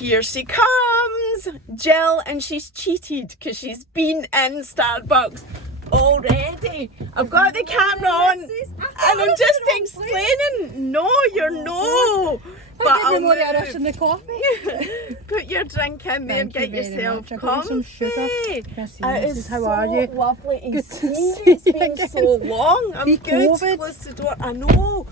Here she comes, Gill, and she's cheated because she's been in Starbucks already. I've got the camera on and I'm just explaining. No, you're no. But I'll more rush in the coffee. Put your drink in there and get yourself comfy. How are you? Lovely to Good see to you. see It's you been again. so long. I'm good. COVID. Close the door. I know.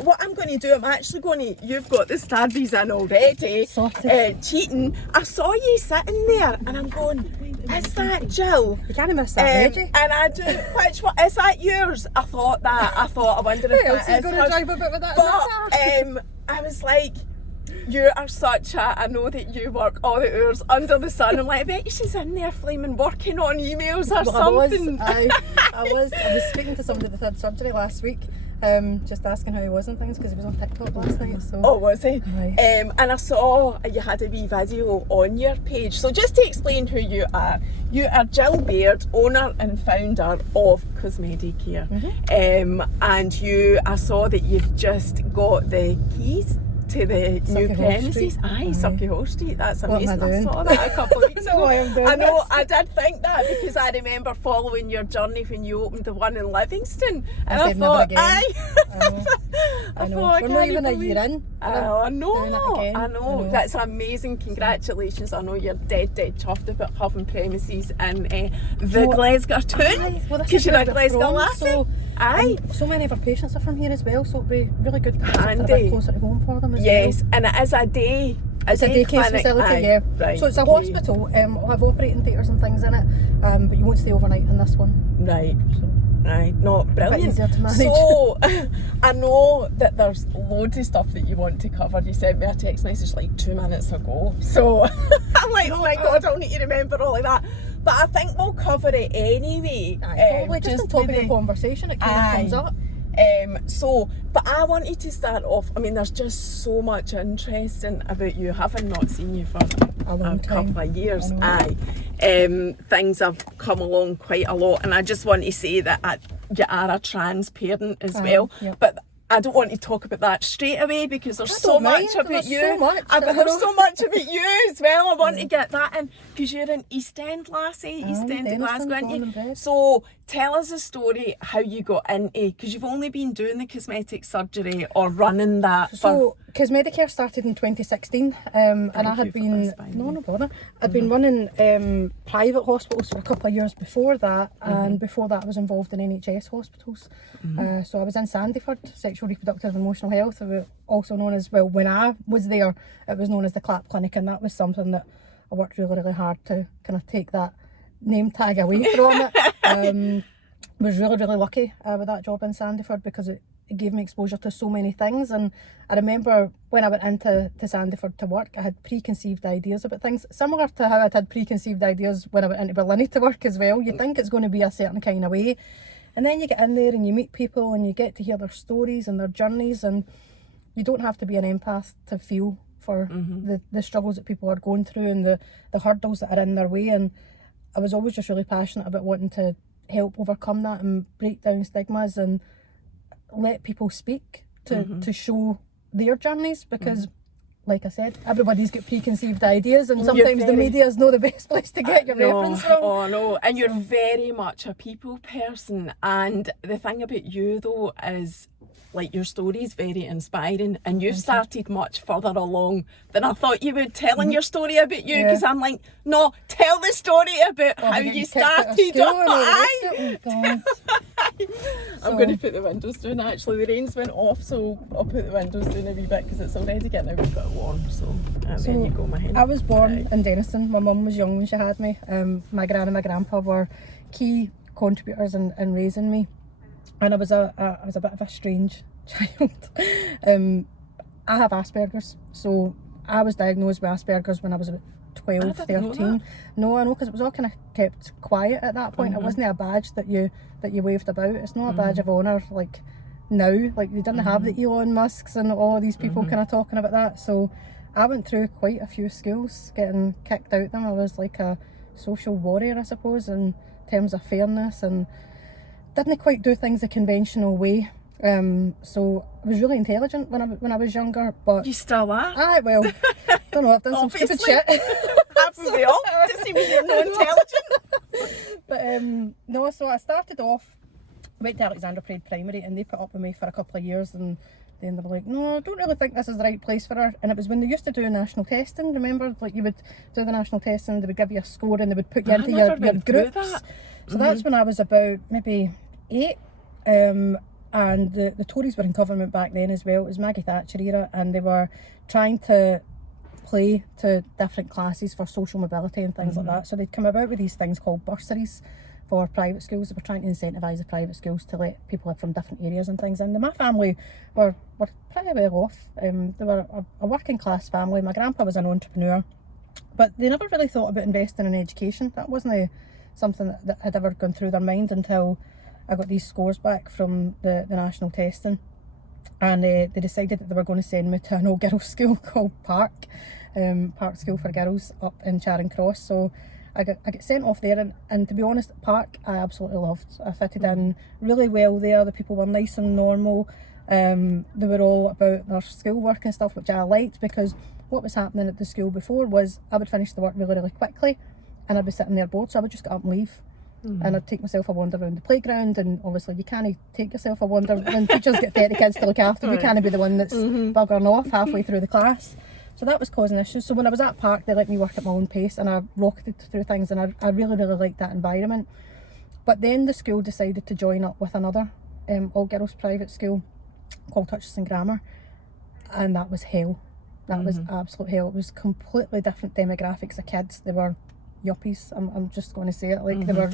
What I'm going to do, I'm actually going to. You've got the Starbies in already. Sorted. Cheating. I saw you sitting there, and I'm going. Is that Gill? You can't miss that, And I do. Which one is that? Yours? I thought that. I wonder if Who else that is is going to hers. drive a bit with that in the But I was like, you are such a, I know that you work all the hours under the sun. I'm like, I bet she's in there flaming working on emails or something. I was speaking to somebody that had surgery last week, just asking how he was and things because he was on TikTok last night. So. Oh, was he? Aye. And I saw you had a wee video on your page. So just to explain who you are Gill Baird, owner and founder of Cosmedicare. And I saw that you've just got the keys to the new premises. Sucky Hall Street. That's amazing. I saw that a couple of weeks ago. I know, I did think that because I remember following your journey when you opened the one in Livingston. And I thought, I know. We're not even a year in. I know. That's amazing. Congratulations. I know you're dead chuffed about having premises in the Glasgow town. Because you're a Glasgow lassie. So many of our patients are from here as well, so it'd be really good to have a Handy. bit closer to home for them as well. Yes, and it is a day. It's a day case facility, yeah. Right, so it's a hospital. It'll have operating theatres and things in it, but you won't stay overnight in this one. Right. Right, not brilliant. Easier to manage. So, I know that there's loads of stuff that you want to cover. You sent me a text message like 2 minutes ago. So, I'm like, oh my God, I'll need to remember all of that. But I think we'll cover it anyway. Probably just on top of the conversation, it kind of comes up. But I wanted to start off, I mean, there's just so much interesting about you, having not seen you for a couple of years. Things have come along quite a lot, and I just want to say that you are a trans parent as well. Yep. But I don't want to talk about that straight away because there's so much about you. There's so much about you as well. I want to get that in because you're an East End lassie, East End of Glasgow, aren't you? So tell us a story how you got into, because you've only been doing the cosmetic surgery or running that. So Cosmedicare started in 2016, and I had been I'd been running private hospitals for a couple of years before that, and before that I was involved in NHS hospitals. So I was in Sandyford, sexual reproductive and emotional health, also known as, well, when I was there it was known as the CLAP clinic, and that was something that I worked really hard to kind of take that name tag away from it. Was really lucky with that job in Sandyford because it gave me exposure to so many things. And I remember when I went into Sandyford to work, I had preconceived ideas about things, similar to how I'd had preconceived ideas when I went into Berlin to work as well. You think it's going to be a certain kind of way, and then you get in there and you meet people and you get to hear their stories and their journeys, and you don't have to be an empath to feel for the struggles that people are going through and the hurdles that are in their way. And I was always just really passionate about wanting to help overcome that and break down stigmas and let people speak to show their journeys, because like I said, everybody's got preconceived ideas, and sometimes the media is not the best place to get your reference from. Oh no, and you're very much a people person, and the thing about you though is, like, your story is very inspiring, and you've started much further along than I thought you would, telling your story about you, because I'm like, no, tell the story about how you started. I'm going to put the windows down actually. The rain's went off, so I'll put the windows down a wee bit because it's already getting a wee bit warm. So there you go, my hen. I was born in Denniston. My mum was young when she had me. My gran and my grandpa were key contributors in raising me. And I was a bit of a strange child. I have Asperger's, so I was diagnosed with Asperger's when I was about 12, 13. No, I know, because it was all kind of kept quiet at that point. It wasn't a badge that you waved about. It's not a badge of honour like now. Like, they didn't have the Elon Musks and all these people kind of talking about that. So I went through quite a few schools getting kicked out them. I was like a social warrior, I suppose, in terms of fairness, and didn't quite do things the conventional way. So I was really intelligent when I was younger, but You still are? aye, well, don't know, I've done some stupid shit. Haven't we all? Doesn't mean you're not intelligent. But no, so I started off, went to Alexandra Parade Primary, and they put up with me for a couple of years, and then they were like, no, I don't really think this is the right place for her. And it was when they used to do national testing, remember? Like, you would do the national testing, they would give you a score, and they would put you into your groups. That. So that's when I was about maybe 8. And the Tories were in government back then as well. It was Maggie Thatcher era, and they were trying to play to different classes for social mobility and things like that. So they'd come about with these things called bursaries for private schools. They were trying to incentivise the private schools to let people from different areas and things in. And my family were pretty well off. They were a working class family. My grandpa was an entrepreneur, but they never really thought about investing in education. That wasn't something that had ever gone through their mind until I got these scores back from the national testing, and they decided that they were going to send me to an all-girls school called Park School for Girls up in Charing Cross. So I got sent off there, and to be honest, Park I absolutely loved. I fitted in really well there. The people were nice and normal. They were all about their schoolwork and stuff, which I liked, because what was happening at the school before was I would finish the work really, really quickly, and I'd be sitting there bored, so I would just get up and leave. And I'd take myself a wander around the playground, and obviously you can't take yourself a wander when teachers get 30 kids to look after. You can't be the one that's buggering off halfway through the class. So that was causing issues. So when I was at Park, they let me work at my own pace, and I rocketed through things, and I really, really liked that environment. But then the school decided to join up with another all-girls private school called Hutchinson Grammar, and that was hell. That was absolute hell. It was completely different demographics of kids. They were yuppies, I'm just going to say it, like they were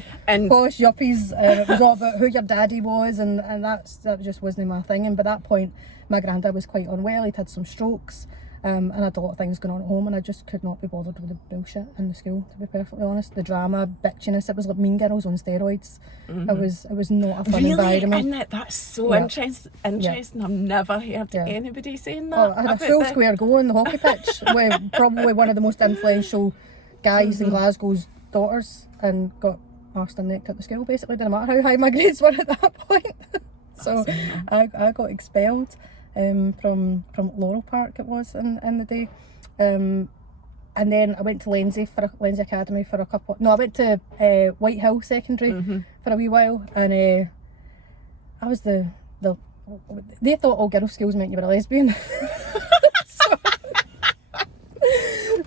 posh yuppies. It was all about who your daddy was, and that just wasn't my thing. And by that point my granddad was quite unwell. He'd had some strokes, and I had a lot of things going on at home, and I just could not be bothered with the bullshit in the school, to be perfectly honest. The drama, bitchiness, it was like Mean Girls on steroids. It was not a fun environment. Isn't it? That's so interesting. I've never heard anybody saying that. Oh, I had a full square go on the hockey pitch with probably one of the most influential guys in Glasgow's daughters, and got arsed and necked at the school. Basically, didn't matter how high my grades were at that point. So I got expelled from Laurel Park, it was in the day, and then I went to Lenzie Academy for a couple. No, I went to White Hill Secondary for a wee while, and I was they thought all girls schools meant you were a lesbian.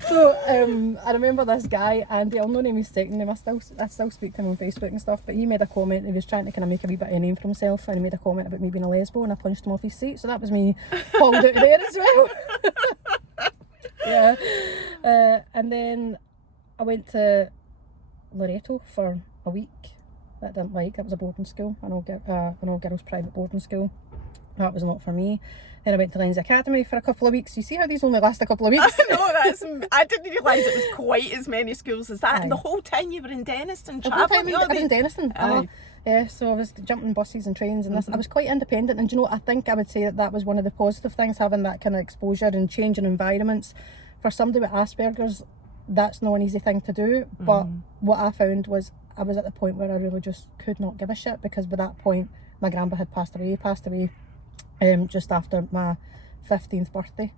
So I remember this guy, Andy, I'll not name his second name, I still speak to him on Facebook and stuff, but he made a comment. He was trying to kind of make a wee bit of a name for himself, and he made a comment about me being a lesbo, and I punched him off his seat. So that was me hauled out of there as well. Yeah. And then I went to Loreto for a week. That I didn't like. That was a boarding school, an all-girls private boarding school. That was not for me. Then I went to Lenzie Academy for a couple of weeks. You see how these only last a couple of weeks? I didn't realise it was quite as many schools as that. Aye. And the whole time you were in Denniston, travelling. I was in Denniston. Yeah, so I was jumping buses and trains and this. I was quite independent, and I think I would say that was one of the positive things, having that kind of exposure and changing environments. For somebody with Asperger's, that's not an easy thing to do. But what I found was I was at the point where I really just could not give a shit, because by that point my grandpa had passed away just after my 15th birthday,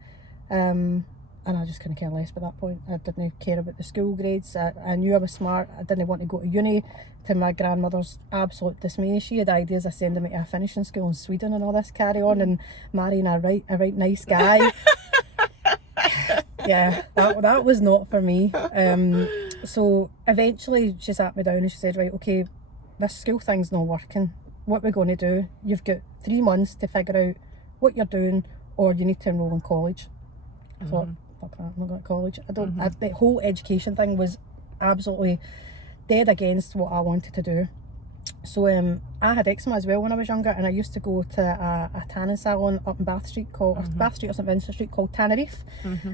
and I just couldn't care less by that point. I didn't care about the school grades. I knew I was smart. I didn't want to go to uni, to my grandmother's absolute dismay. She had ideas of sending me to a finishing school in Sweden and all this carry on, and marrying a right nice guy. Yeah, that was not for me. So eventually she sat me down and she said, right, okay, this school thing's not working. What we're going to do, you've got 3 months to figure out what you're doing, or you need to enrol in college. I thought, fuck that, I'm not going to college. The whole education thing was absolutely dead against what I wanted to do. So I had eczema as well when I was younger, and I used to go to a tanning salon up in Bath Street Bath Street or St Vincent Street called Tannerif.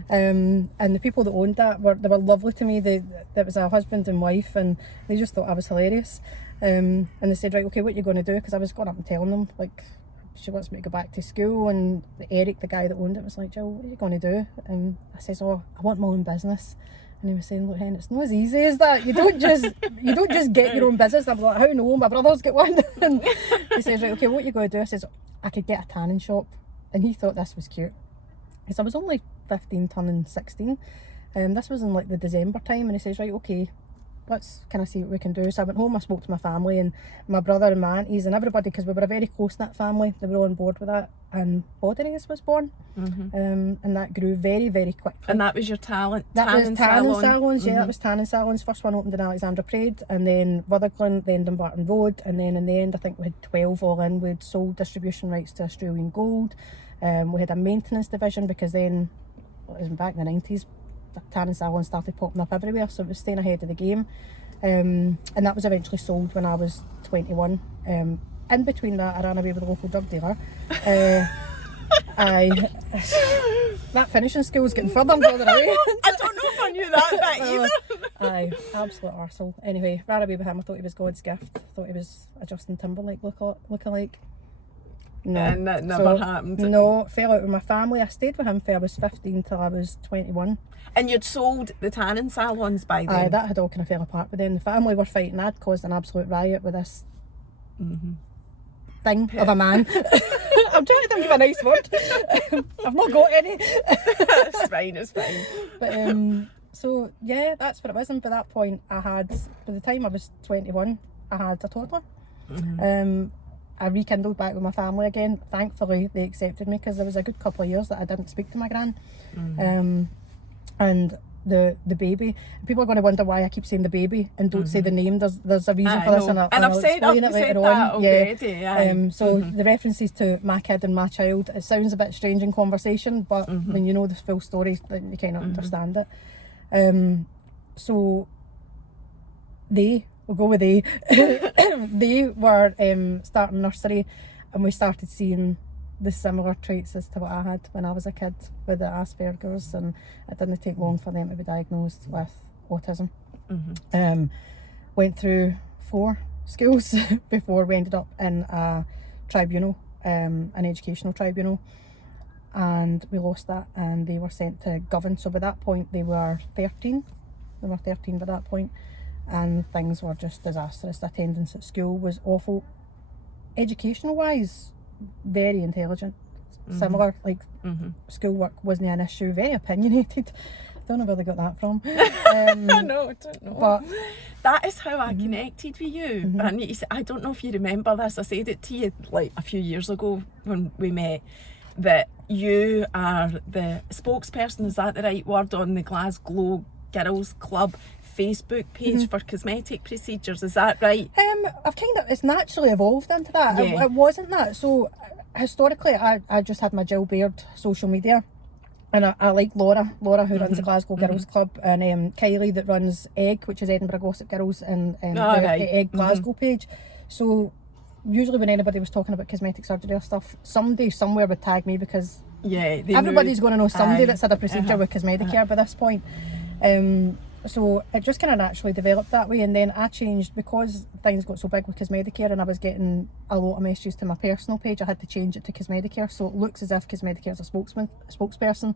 And the people that owned that were lovely to me. There was a husband and wife, and they just thought I was hilarious. And they said, right, okay, what are you going to do? Because I was going up and telling them, like, she wants me to go back to school, and Eric, the guy that owned it, was like, Jill, what are you going to do? And I says, oh, I want my own business. And he was saying, look, Hen, it's not as easy as that. You don't just get your own business. I'm like, how no? My brother's got one. And he says, right, okay, what are you going to do? I says, I could get a tanning shop, and he thought this was cute. Because I was only 15 turning 16. This was in like the December time, and he says, right, okay, let's kind of see what we can do. So I went home, I spoke to my family and my brother and my aunties and everybody, because we were a very close-knit family. They were all on board with that, and Body was born. And that grew very, very quickly. And that was your tanning tanning salon? salons, yeah, that was tanning salons. First one opened in Alexandra Parade, and then Rutherglen, then Dumbarton Road, and then in the end I think we had 12 all in. We'd sold distribution rights to Australian Gold. We had a maintenance division, because then, well, it was back in the 90s, tanning salons started popping up everywhere, so it was staying ahead of the game. And that was eventually sold when I was 21. In between that, I ran away with a local drug dealer. That finishing school's getting further and further away. I don't know if I knew that bit either. Aye, absolute arsehole. Anyway, ran away with him. I thought he was God's gift. I thought he was a Justin Timberlake lookalike. No. And that never happened. No, fell out with my family. I stayed with him till I was 15 till I was 21. And you'd sold the tanning salons by then? Aye, that had all kind of fell apart. But then the family were fighting. I'd caused an absolute riot with this thing of a man. I'm trying to think of a nice word. I've not got any. It's fine, it's fine. But so yeah, that's what it was. And by that point, by the time I was 21, I had a toddler. I rekindled back with my family again. Thankfully, they accepted me, because there was a good couple of years that I didn't speak to my gran. And the baby, people are going to wonder why I keep saying the baby and don't say the name. There's a reason for this, and I've said explain it later that on. Already. So the references to my kid and my child, it sounds a bit strange in conversation, but when you know the full story, then you kind of understand it. So we'll go with they. They were starting nursery, and we started seeing the similar traits as to what I had when I was a kid with the Asperger's, and it didn't take long for them to be diagnosed with autism. Went through 4 schools before we ended up in a tribunal, an educational tribunal, and we lost that, and they were sent to Govan. So by that point they were 13. They were 13 by that point, and things were just disastrous. The attendance at school was awful. Educational wise, very intelligent, similar, like schoolwork wasn't an issue, very opinionated. Don't know where they got that from. I know, I don't know. But that is how I connected with you. And I don't know if you remember this, I said it to you like a few years ago when we met, that you are the spokesperson, is that the right word, on the Glasgow Girls Club Facebook page for cosmetic procedures, is that right? It's naturally evolved into that. Yeah. It wasn't that. So historically I just had my Gill Baird social media, and I like Laura who runs the Glasgow Girls Club, and Kylie that runs Egg, which is Edinburgh Gossip Girls, and the Egg Glasgow page. So usually when anybody was talking about cosmetic surgery or stuff, somebody somewhere would tag me, because everybody's going to know somebody that's had a procedure with Cosmedicare by this point. So it just kind of naturally developed that way, and then I changed because things got so big with Cosmedicare, and I was getting a lot of messages to my personal page. I had to change it to Cosmedicare, so it looks as if Cosmedicare is a spokesperson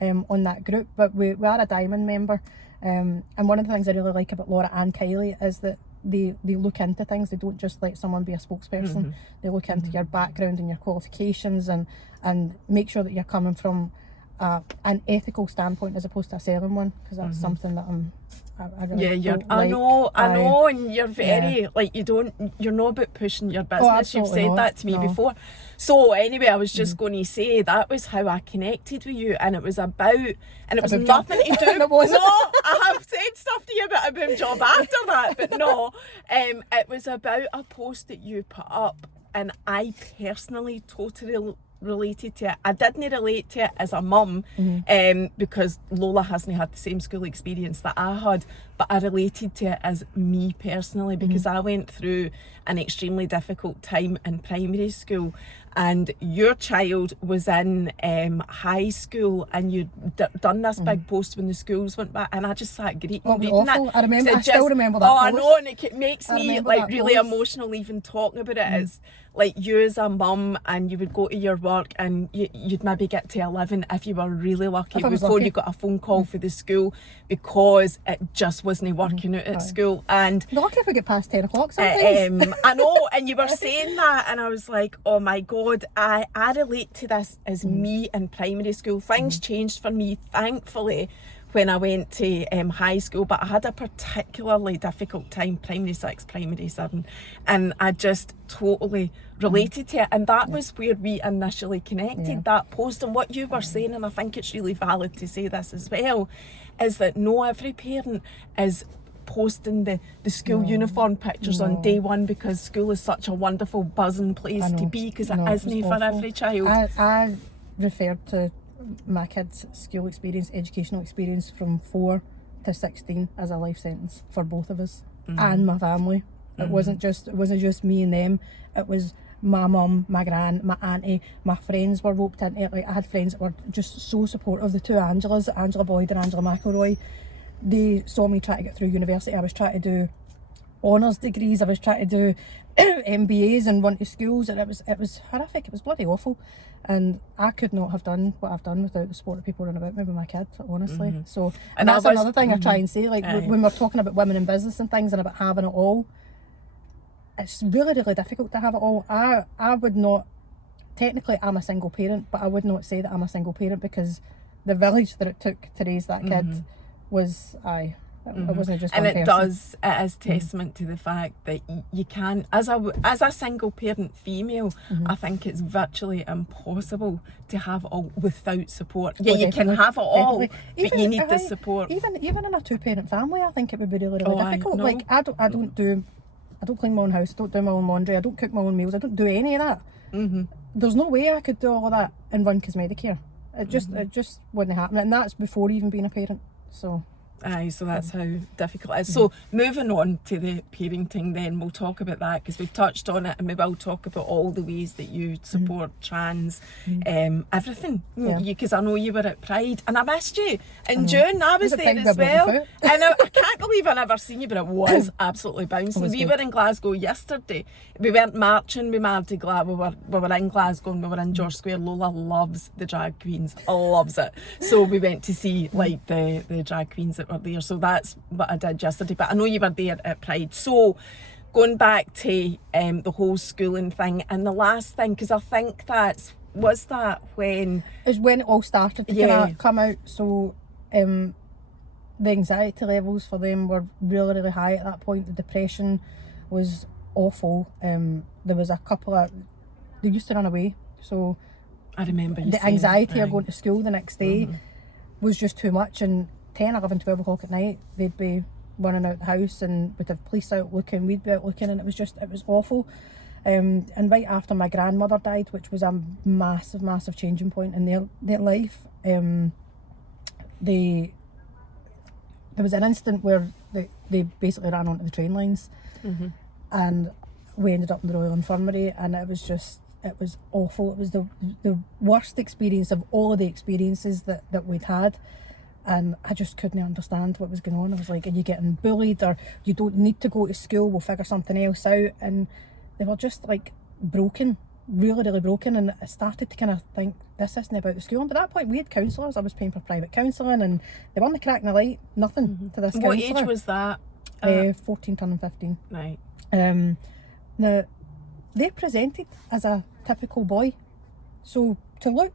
on that group, but we are a Diamond member, and one of the things I really like about Laura and Kylie is that they look into things. They don't just let someone be a spokesperson. They look into your background and your qualifications, and make sure that you're coming from an ethical standpoint as opposed to a selling one, because that's something that I really I know, and you're very like you're not about pushing your business. You've said that to me before. So anyway, I was just going to say that was how I connected with you, and it was about, and it was nothing to do. It wasn't. No, I have said stuff to you about a boom job after that, but no, it was about a post that you put up, and I personally totally related to it. I didn't relate to it as a mum, because Lola hasn't had the same school experience that I had, but I related to it as me personally, because I went through an extremely difficult time in primary school, and your child was in high school, and you'd done this big post when the schools went back, and I just sat reading it. I remember. I still remember that. I know, and it makes me like really emotional even talking about it. It's like you as a mum, and you would go to your work, and you'd maybe get to 11 if you were really lucky before you got a phone call for the school, because it just wasn't working out at school. And lucky if we get past 10 o'clock sometimes. I know, and you were saying that, and I was like, oh my God, God, I relate to this as me in primary school. Things changed for me, thankfully, when I went to high school, but I had a particularly difficult time, primary 6, primary 7, and I just totally related to it. And that was where we initially connected, that post. And what you were saying, and I think it's really valid to say this as well, is that no every parent is posting the school uniform pictures on day one, because school is such a wonderful buzzing place to be, because it isn't for every child. I referred to my kids' school experience, educational experience from 4 to 16 as a life sentence for both of us and my family. It wasn't just me and them. It was my mum, my gran, my auntie, my friends were roped into it. Like, I had friends that were just so supportive. The two Angelas, Angela Boyd and Angela McElroy, they saw me try to get through university. I was trying to do honours degrees. I was trying to do MBAs and went to schools, and it was horrific. It was bloody awful, and I could not have done what I've done without the support of people around about me with my kid, honestly. So, and that's another thing I try and say, like, when we're talking about women in business and things and about having it all, it's really, really difficult to have it all. I would not, technically I'm a single parent, but I would not say that I'm a single parent, because the village that it took to raise that kid was, it wasn't just one and it person. it is testament to the fact that you can, as a single parent female, I think it's virtually impossible to have it all without support. Yeah, you can have it all, but you need the support. Even in a 2-parent family, I think it would be really, really difficult. Like, I don't clean my own house, I don't do my own laundry, I don't cook my own meals, I don't do any of that. There's no way I could do all of that and run Cosmedicare. It just wouldn't happen, and that's before even being a parent. So so that's how difficult it is. So moving on to the parenting, then we'll talk about that, because we've touched on it, and we will talk about all the ways that you support trans, everything. Because I know you were at Pride, and I missed you in June. I was there as well, and I can't believe I never seen you, but it was absolutely bouncing. We were in Glasgow yesterday. We weren't marching with Mardi Gras. We were in Glasgow, and we were in George Square. Lola loves the drag queens, loves it. So we went to see like the drag queens that were there. So that's what I did yesterday. But I know you were there at Pride. So going back to the whole schooling thing, and the last thing, because I think was that when it all started to kind of come out. So the anxiety levels for them were really, really high at that point. The depression was awful. There was a couple of, they used to run away. So I remember you the saying, anxiety of going to school the next day was just too much. And 10, 11, 12 o'clock at night, they'd be running out the house, and we'd have police out looking, we'd be out looking, and it was awful. And right after my grandmother died, which was a massive, massive changing point in their life, there was an incident where they basically ran onto the train lines, and we ended up in the Royal Infirmary, and it was awful. It was the worst experience of all of the experiences that we'd had. And I just couldn't understand what was going on. I was like, are you getting bullied, or you don't need to go to school, we'll figure something else out? And they were just like broken, really, really broken. And I started to kind of think, this isn't about the school. And by that point, we had counsellors. I was paying for private counselling, and they weren't cracking the light, nothing to this counsellor. What age was that? 14 turning 15. Right. Now, they presented as a typical boy. So to look,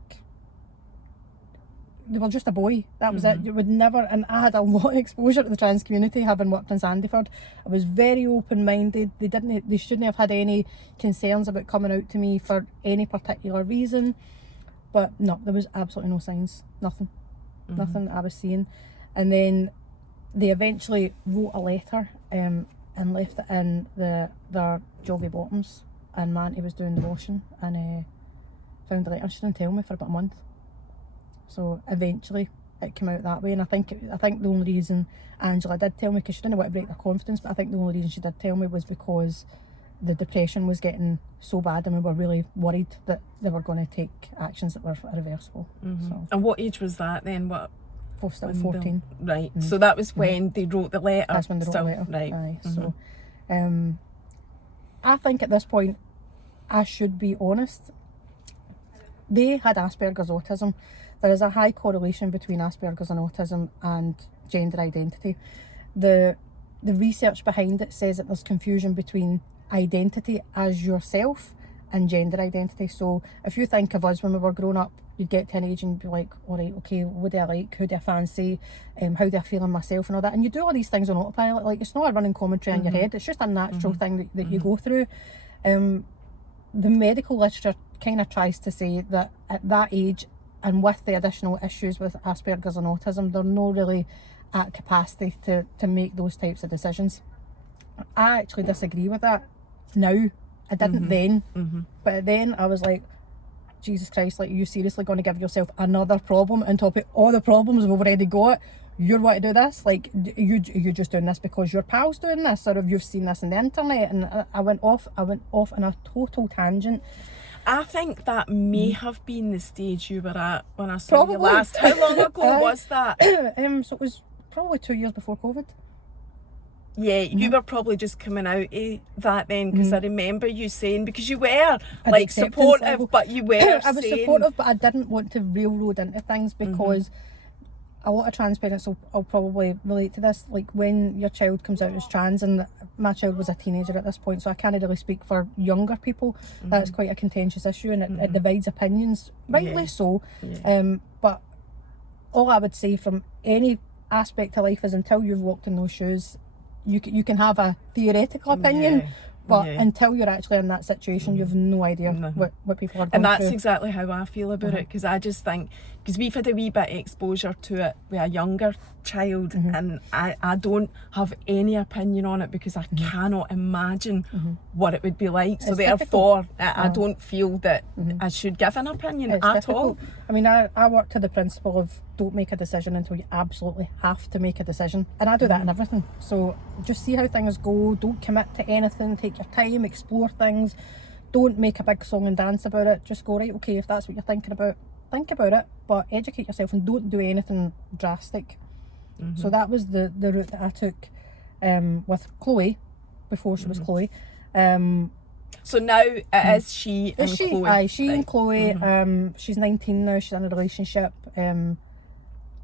they were just a boy. That was it. You would never, and I had a lot of exposure to the trans community, having worked in Sandyford. I was very open-minded. They shouldn't have had any concerns about coming out to me for any particular reason. But no, there was absolutely no signs. Nothing that I was seeing. And then they eventually wrote a letter and left it in their joggy bottoms, and my auntie was doing the washing and found the letter. She didn't tell me for about a month. So eventually it came out that way, and I think the only reason Angela did tell me, because she didn't want to break their confidence, but I think the only reason she did tell me was because the depression was getting so bad, and we were really worried that they were going to take actions that were irreversible. So. And what age was that then? Still 14. Right. So that was when they wrote the letter. That's when they wrote the letter. Right. Aye. So I think at this point I should be honest. They had Asperger's autism. There is a high correlation between Asperger's and autism and gender identity. The research behind it says that there's confusion between identity as yourself and gender identity. So if you think of us when we were growing up, you'd get to an age and be like, all right, okay, what do I like, who do I fancy, how do I feel in myself and all that, and you do all these things on autopilot. Like, it's not a running commentary in your head, it's just a natural thing that you go through. The medical literature kind of tries to say that at that age, and with the additional issues with Asperger's and autism, they're not really at capacity to make those types of decisions. I actually disagree with that now. I didn't then, but then I was like, Jesus Christ, like, are you seriously going to give yourself another problem on top of all the problems we've already got? You want to do this? Like, you're just doing this because your pal's doing this, or if you've seen this on the internet? And I went off on a total tangent. I think that may have been the stage you were at when I saw you last. How long ago was that? So it was probably 2 years before COVID. Yeah, you were probably just coming out of that then, because I remember you saying, because you were like supportive, level. But you were I was supportive, but I didn't want to railroad into things, because a lot of trans parents will probably relate to this. Like, when your child comes out as trans, and my child was a teenager at this point, so I can't really speak for younger people. That's quite a contentious issue, and it divides opinions, rightly so. But all I would say from any aspect of life is, until you've walked in those shoes, you can have a theoretical opinion, but until you're actually in that situation, you've no idea what people are going through. And that's exactly how I feel about it, because I just think, because we've had a wee bit of exposure to it with a younger child, and I don't have any opinion on it, because I cannot imagine what it would be like. So therefore, I don't feel that I should give an opinion at all. I mean, I work to the principle of, don't make a decision until you absolutely have to make a decision. And I do that in everything. So just see how things go. Don't commit to anything. Take your time, explore things. Don't make a big song and dance about it. Just go, right, okay, if that's what you're thinking about, think about it, but educate yourself and don't do anything drastic. So that was the route that I took with Chloe, before she was Chloe. So now it is she and Chloe. Aye, she and Chloe. She's 19 now, she's in a relationship.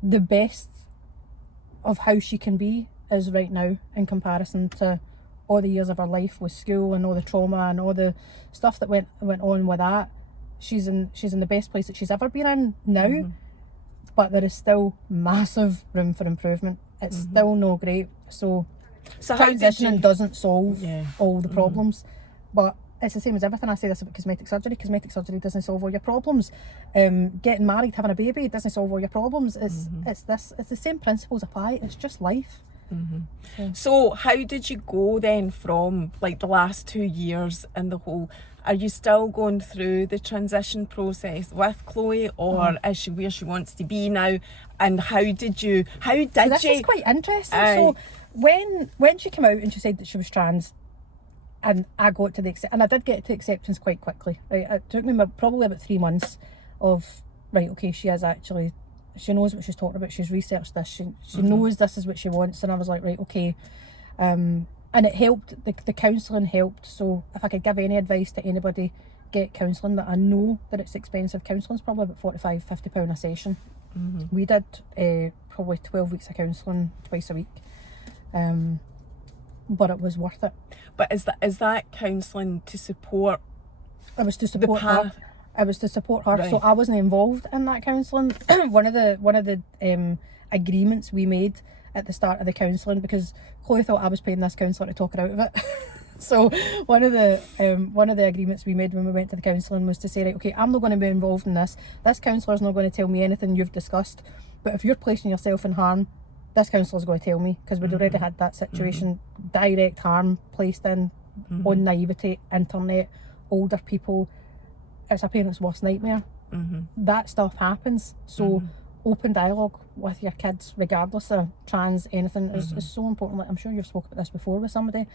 The best of how she can be is right now, in comparison to all the years of her life with school and all the trauma and all the stuff that went on with that. She's in the best place that she's ever been in now, but there is still massive room for improvement. It's still not great. So transitioning doesn't solve all the problems, but it's the same as everything. I say this about cosmetic surgery. Cosmetic surgery doesn't solve all your problems. Getting married, having a baby doesn't solve all your problems. It's the same principles apply. It's just life. So how did you go then from like the last 2 years and the whole? Are you still going through the transition process with Chloe, or is she where she wants to be now? And how did you? So this is quite interesting. So when she came out and she said that she was trans, and I got to and I did get to acceptance quite quickly. Right, it took me probably about 3 months of, right, okay, she knows what she's talking about. She's researched this. She knows this is what she wants, and I was like, right, okay. And it helped. The counselling helped. So if I could give any advice to anybody, get counselling. That I know that it's expensive. Counselling's probably about £45-50 a session. We did probably 12 weeks of counselling twice a week. But it was worth it. But is that counselling to support? It was to support her. It was to support her. Right. So I wasn't involved in that counselling. One of the agreements we made at the start of the counselling, because Chloe thought I was paying this counsellor to talk her out of it. So one of the agreements we made when we went to the counselling was to say, right, okay, I'm not going to be involved in this. This counsellor's not going to tell me anything you've discussed. But if you're placing yourself in harm, this counsellor's going to tell me, because we'd already had that situation, direct harm placed in on naivety, internet, older people. It's a parent's worst nightmare. That stuff happens. So open dialogue with your kids, regardless of trans, anything, is so important. Like, I'm sure you've spoken about this before with somebody.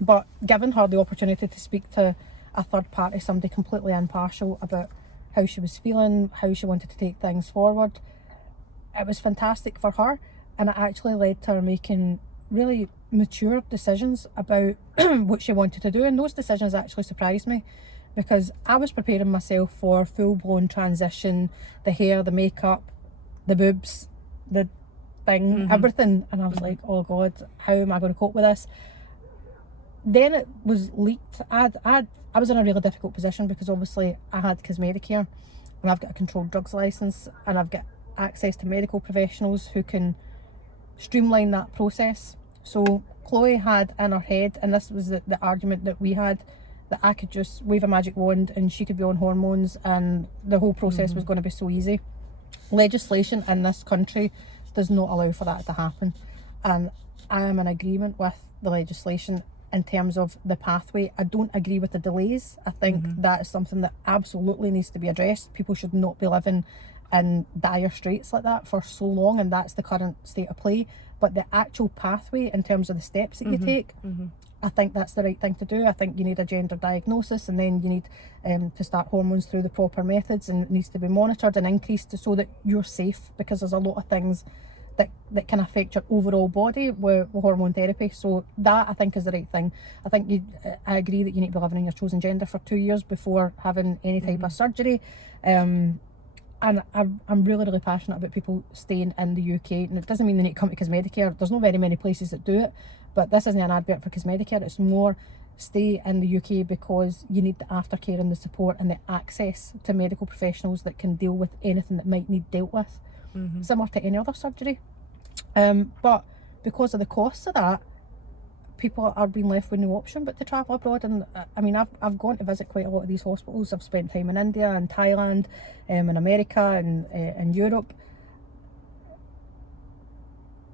But giving her the opportunity to speak to a third party, somebody completely impartial, about how she was feeling, how she wanted to take things forward, it was fantastic for her, and it actually led to her making really mature decisions about what she wanted to do. And those decisions actually surprised me, because I was preparing myself for full-blown transition, the hair, the makeup, the boobs, the thing, everything, and I was like, oh God, how am I going to cope with this? then it was leaked. I was in a really difficult position because obviously I had Cosmedicare and I've got a controlled drugs licence and I've got access to medical professionals who can streamline that process. So Chloe had in her head, and this was the argument that we had, that I could just wave a magic wand and she could be on hormones and the whole process was going to be so easy. Legislation in this country does not allow for that to happen, and I am in agreement with the legislation in terms of the pathway. I don't agree with the delays. I think that is something that absolutely needs to be addressed. People should not be living in dire straits like that for so long, and that's the current state of play. But the actual pathway in terms of the steps that you take, I think that's the right thing to do. I think you need a gender diagnosis, and then you need to start hormones through the proper methods, and it needs to be monitored and increased so that you're safe, because there's a lot of things that can affect your overall body with hormone therapy. So that, I think, is the right thing. I think I agree that you need to be living in your chosen gender for 2 years before having any type of surgery. And I'm really, really passionate about people staying in the UK, and it doesn't mean they need to come to Cosmedicare. There's not very many places that do it, but this isn't an advert for Cosmedicare. It's more, stay in the UK because you need the aftercare and the support and the access to medical professionals that can deal with anything that might need dealt with, similar to any other surgery. But because of the costs of that, people are being left with no option but to travel abroad. And I mean, I've gone to visit quite a lot of these hospitals. I've spent time in India and Thailand, in America and in Europe.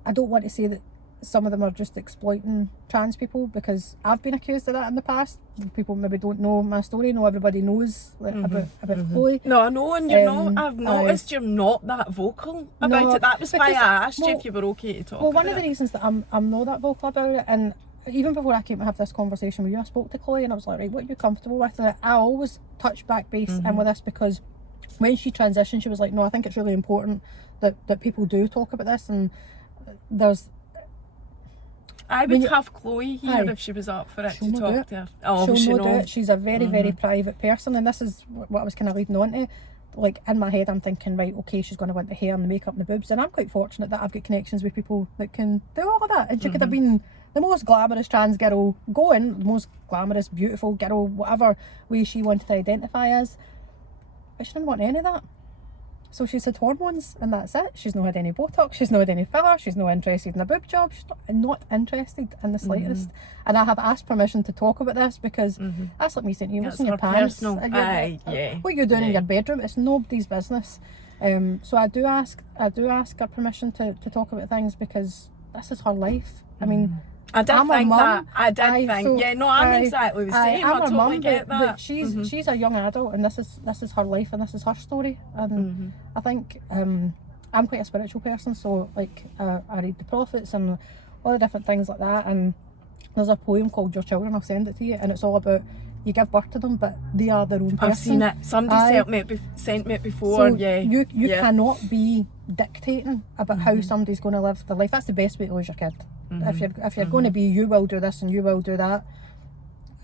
I don't want to say that some of them are just exploiting trans people, because I've been accused of that in the past. People maybe don't know my story. No, everybody knows about Chloe. No, I know, and you're not. I've noticed you're not that vocal about it. That was why I asked you if you were okay to talk about it. Well, one of the reasons that I'm not that vocal about it, and even before I came to have this conversation with you, I spoke to Chloe and I was like, right, what are you comfortable with? And I always touch back base in with this, because when she transitioned, she was like, no, I think it's really important that people do talk about this. And I would have Chloe here if she was up for it to talk to her. Oh, she'll not do it. She's a very, very private person, and this is what I was kind of leading on to. Like, in my head, I'm thinking, right, okay, she's going to want the hair and the makeup and the boobs, and I'm quite fortunate that I've got connections with people that can do all of that. And she could have been the most glamorous trans girl going, the most glamorous, beautiful girl, whatever way she wanted to identify as, but she didn't want any of that. So she's had hormones and that's it. She's not had any Botox, she's not had any filler, she's not interested in a boob job, she's not interested in the slightest. And I have asked permission to talk about this, because that's like me saying, you what's in your pants? What you're doing in your bedroom, it's nobody's business. So I do ask her permission to talk about things, because this is her life. I mean, I did I'm think mum, that. I did think. Yeah, no, I'm exactly the same. I totally get that. But she's a young adult, and this is her life, and this is her story. And I think I'm quite a spiritual person, so like I read the prophets and all the different things like that. And there's a poem called Your Children, I'll send it to you, and it's all about, you give birth to them, but they are their own person. I've seen it. Somebody sent me it before. So you cannot be dictating about how somebody's going to live their life. That's the best way to lose your kid. If you're going to be, you will do this and you will do that,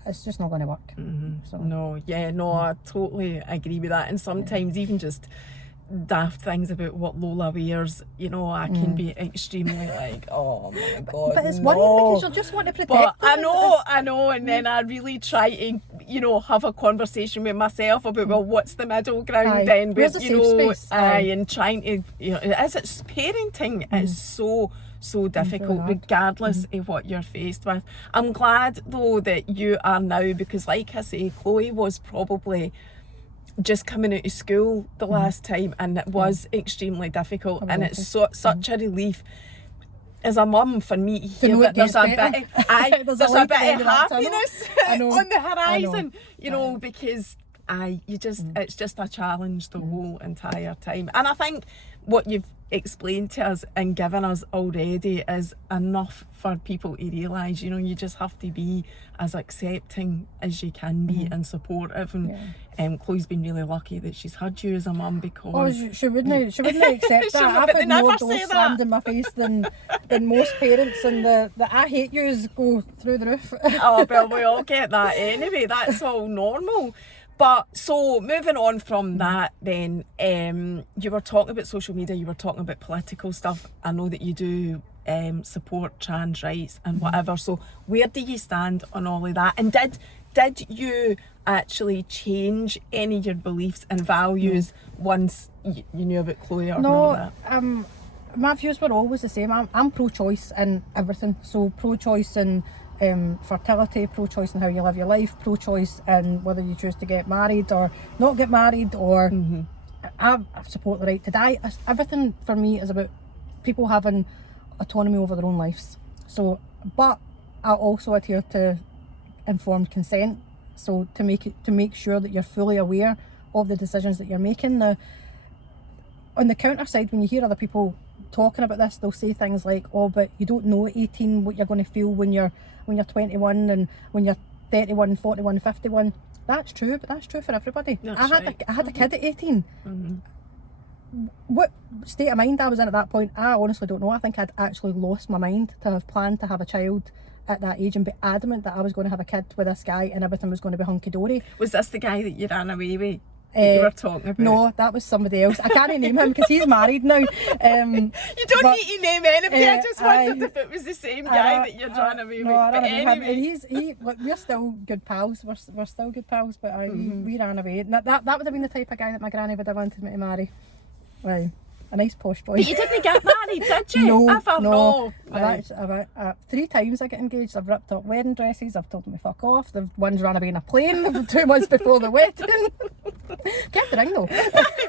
it's just not going to work. So. No, I totally agree with that. And sometimes even just daft things about what Lola wears, you know, I can be extremely like, oh my god, but it's worrying, because you'll just want to protect them. I know, and then I really try to, you know, have a conversation with myself about, well, what's the middle ground then, where's with, the you know, safe space? and trying to, you know, it's parenting is so difficult, regardless of what you're faced with. I'm glad though that you are now, because like I say, Chloe was probably just coming out of school the last time, and it was extremely difficult, and it's such a relief as a mum for me to hear that there's a bit of happiness on the horizon, you know, because it's just a challenge the whole entire time. And I think what you've explained to us and given us already is enough for people to realise, you know, you just have to be as accepting as you can be and supportive. And Chloe's been really lucky that she's had you as a mum, because she wouldn't accept that. I've had more doors slammed in my face than most parents, and the I hate yous go through the roof. Oh well, we all get that anyway, that's all normal. But so moving on from that then, you were talking about social media, you were talking about political stuff. I know that you do support trans rights and whatever. So where do you stand on all of that? And did you actually change any of your beliefs and values once you knew about Chloe or all that? My views were always the same. I'm pro-choice in everything. So pro-choice in fertility, pro-choice in how you live your life, pro-choice in whether you choose to get married or not get married, or I support the right to die. Everything for me is about people having autonomy over their own lives. So, but I also adhere to informed consent. So to make sure that you're fully aware of the decisions that you're making. Now, on the counter side, when you hear other people talking about this, they'll say things like, "Oh, but you don't know at 18 what you're going to feel when you're 21 and when you're 31, 41, 51." That's true, but that's true for everybody. I had a kid at 18. What state of mind I was in at that point, I honestly don't know. I think I'd actually lost my mind to have planned to have a child at that age and be adamant that I was going to have a kid with this guy and everything was going to be hunky-dory. Was this the guy that you ran away with? You were talking about? No, that was somebody else. I can't name him because he's married now. You don't need to name anybody. I just wondered if it was the same guy that you ran away with. No, but anyway. We're still good pals. We're still good pals, but we ran away. That would have been the type of guy that my granny would have wanted me to marry. Right. A nice posh boy. But you didn't get married, did you? No, Ever? no. Right. I've 3 times I get engaged. I've ripped up wedding dresses. I've told them to fuck off. The one's ran away in a plane 2 months before the wedding. Kept the ring though.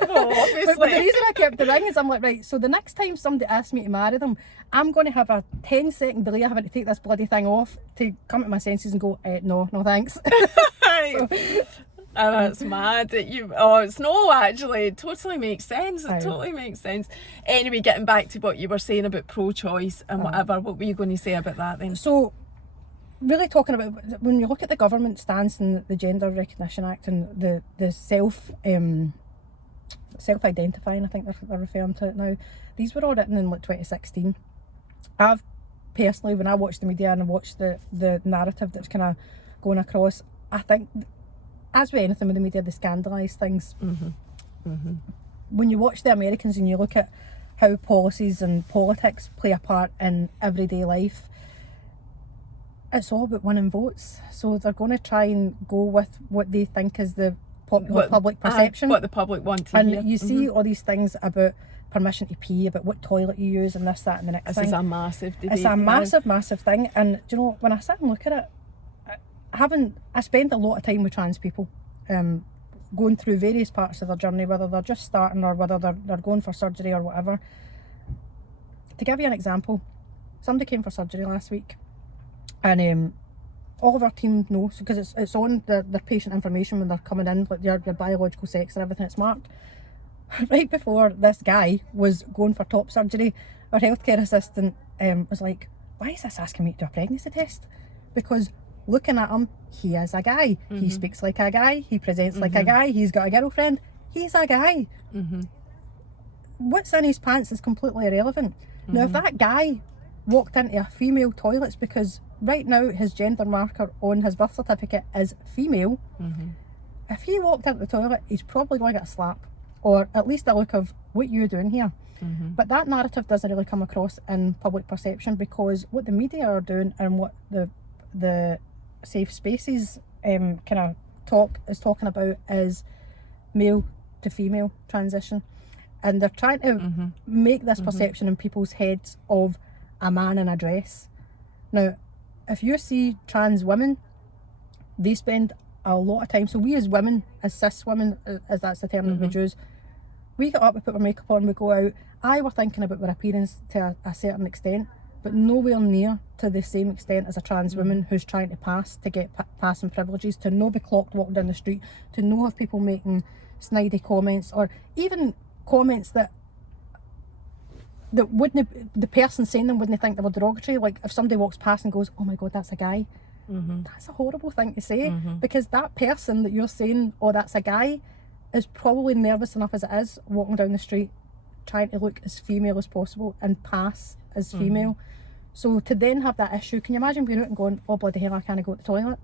Well, obviously. But the reason I kept the ring is I'm like, right, so the next time somebody asks me to marry them, I'm going to have a 10-second delay having to take this bloody thing off to come to my senses and go, no thanks. And that's mad that you. Oh, it's no, actually, it totally makes sense. It totally makes sense. Anyway, getting back to what you were saying about pro-choice and whatever, what were you going to say about that then? So, really talking about when you look at the government stance and the Gender Recognition Act and the self-identifying, I think they're referring to it now. These were all written in like 2016. I've personally, when I watch the media and I watch the narrative that's kind of going across, I think, as with anything with the media, they scandalise things. When you watch the Americans and you look at how policies and politics play a part in everyday life, it's all about winning votes. So they're going to try and go with what they think is the popular public perception. What the public want to hear. And you see all these things about permission to pee, about what toilet you use and this, that and the next thing. This is a massive debate. It's a massive thing. And do you know, when I sit and look at it, I spend a lot of time with trans people, going through various parts of their journey, whether they're just starting or whether they're going for surgery or whatever. To give you an example, somebody came for surgery last week, and all of our team knows, because it's on their patient information when they're coming in, like your biological sex and everything, it's marked. Right before this guy was going for top surgery, our healthcare assistant was like, "Why is this asking me to do a pregnancy test?" Because looking at him, he is a guy. He speaks like a guy. He presents like a guy. He's got a girlfriend. He's a guy. What's in his pants is completely irrelevant. Now, if that guy walked into a female toilet, it's because right now his gender marker on his birth certificate is female. If he walked into the toilet, he's probably going to get a slap, or at least a look of, "What you doing here?" But that narrative doesn't really come across in public perception, because what the media are doing and what the safe spaces kind of talking about is male to female transition, and they're trying to make this perception in people's heads of a man in a dress. Now, if you see trans women, they spend a lot of time, so we as women, as cis women, as that's the term that we use, we get up, we put our makeup on, we go out. We're thinking about our appearance to a certain extent, but nowhere near to the same extent as a trans woman who's trying to pass, to get passing privileges, to not be clocked walking down the street, to not have people making snidey comments, or even comments that wouldn't, the person saying them wouldn't think they were derogatory. Like if somebody walks past and goes, "Oh my God, that's a guy," that's a horrible thing to say, because that person that you're saying, "Oh, that's a guy," is probably nervous enough as it is walking down the street trying to look as female as possible and pass as female. So to then have that issue, can you imagine being out and going, "Oh bloody hell, I can't go to the toilet"?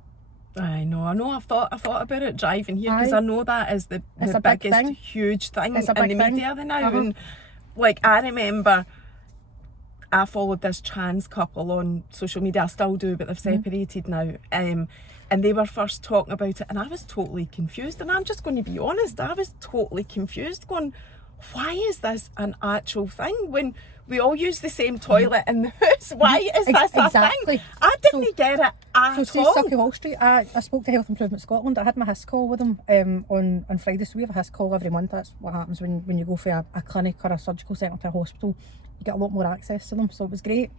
I know. I thought about it driving here because I know that is the biggest, thing. huge thing It's a in big the thing. media now. And like, I remember I followed this trans couple on social media. I still do, but they've separated now. And they were first talking about it, and I was totally confused. And I'm just going to be honest, I was totally confused, going, why is this an actual thing when we all use the same toilet in the house? Why is this a thing? I didn't get it at all. So Sucky Hall Street, I spoke to Health Improvement Scotland. I had my HIS call with them on Friday. So we have a HIS call every month. That's what happens when you go for a clinic or a surgical centre to a hospital. You get a lot more access to them. So it was great.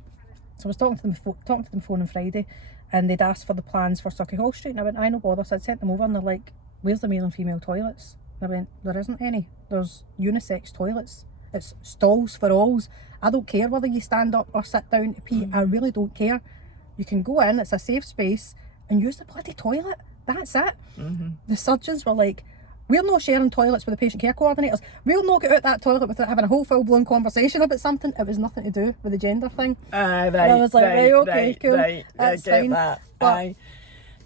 So I was talking to them on the phone on Friday, and they'd asked for the plans for Sucky Hall Street, and I went, I no bother. So I'd sent them over, and they're like, where's the male and female toilets? And I went, there isn't any. There's unisex toilets. It's stalls for alls. I don't care whether you stand up or sit down to pee. I really don't care. You can go in, it's a safe space, and use the bloody toilet. That's it. The surgeons were like, we're not sharing toilets with the patient care coordinators. We'll not get out that toilet without having a whole full-blown conversation about something. It was nothing to do with the gender thing. Right, I was like, okay, cool. Right, that's I get fine. that.